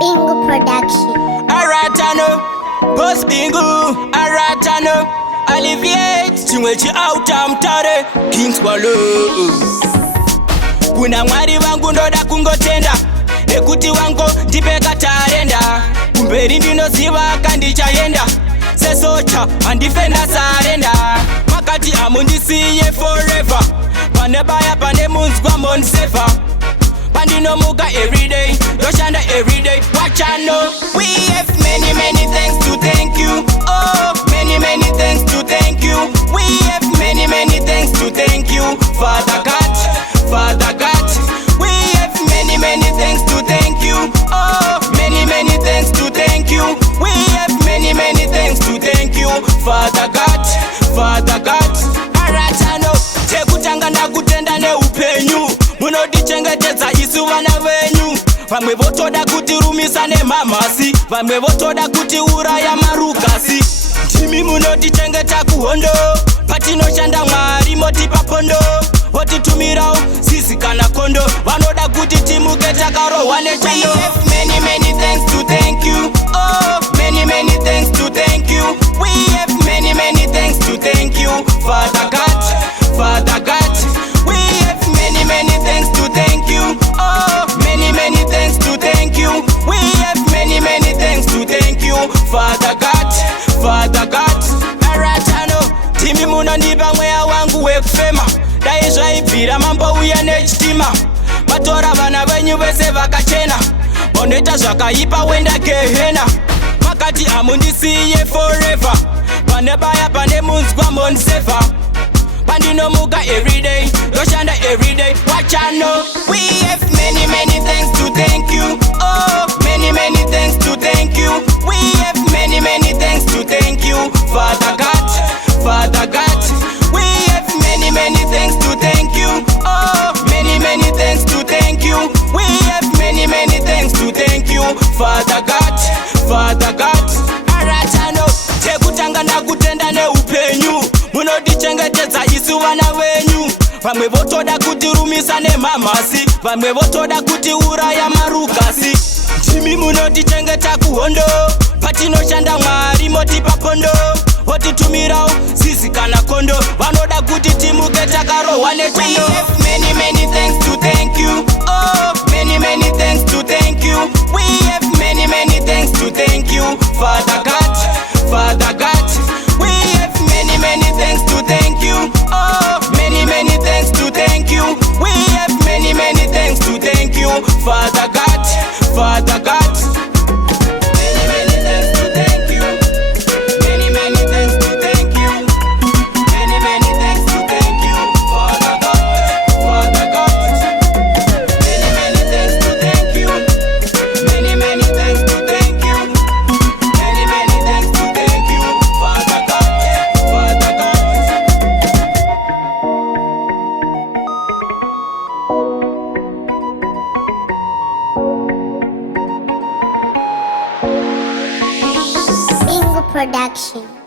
Bingo Production. Alright, I know. Boss Bingo. Alright, I know. Alleviate. Chimwechi out amtare. Kings Wallow. Kuna mwari wangu ndoda kungotenda. Nekuti wango ndipeka tarenda. Kumberi ndinoziva kandichayenda. Sesocha andifenda sarenda. Makati amundisiye forever. Panebaya panemunzwa monsefa. Pandinomuka everyday, Roshanda everyday. Watch I know. We have many things to thank you. Oh, many things to thank you. We have many things to thank you. Father God, Father God. We have many things to thank you. Oh, many things to thank you. We have many things to thank you. Father God, Father God. Alright I know. Tekutanga ndakutenda neupenyu. Munodichengetedza isu vana venyu. Vamwe votoda kutirumisa nemamhasi. Vamwe votoda kutiuraya marukasi. Timi munodichengeta kuhondo. Patinoshanda Mwari motipa pondo. Votitumirawo sisi kana kondo. Vanoda kuti timuke takarohwa nechando. We have many things to thank you. Oh, many things to thank you. We have many things to thank you. Father God, Father God. We have many things to thank you. Oh, many things to thank you. We have many things to thank you. Father God, Father God. Alright I know. Timi munondipa mweya wangu wekufema. Dai zvaibvira mambo uya nechitima. Matora vana venyu vese vakachena. Monoita zvakaipa wenda gehena. Makati amundisiye forever. Panebaya panemunzwa monsefa. Pandinomuka everyday, Roshanda everyday. Watch I know. We have many things to thank you. Oh, many things to thank you. We have many things to thank you. Father God, Father God. We have many things to thank you. Oh, many things to thank you. We have many things to thank you. Father God, Father God. Alright I know. Tekutanga ndakutenda neupenyu. Munodichengetedza isu vana venyu. Vamwe votoda kutirumisa nemamhasi. Vamwe votoda kutiuraya marukasi. Timi munodichengeta kuhondo. Patinoshanda Mwari motipa pondo. Votitumirawo sisi kana kondo. Vanoda kuti timuke takarohwa nechando. We have many things to thank you. Oh, many things to thank you. We have many things to thank you. Father God, Father God. We have many things to thank you. Oh, many things to thank you. We have many things to thank you. Father God, Father God. Many things to thank you. Many things to thank you. Many things to thank you. Father God, Father God. Many things to thank you. Many things to thank you. Many things to thank you. Father God, Father God. Bingo Production.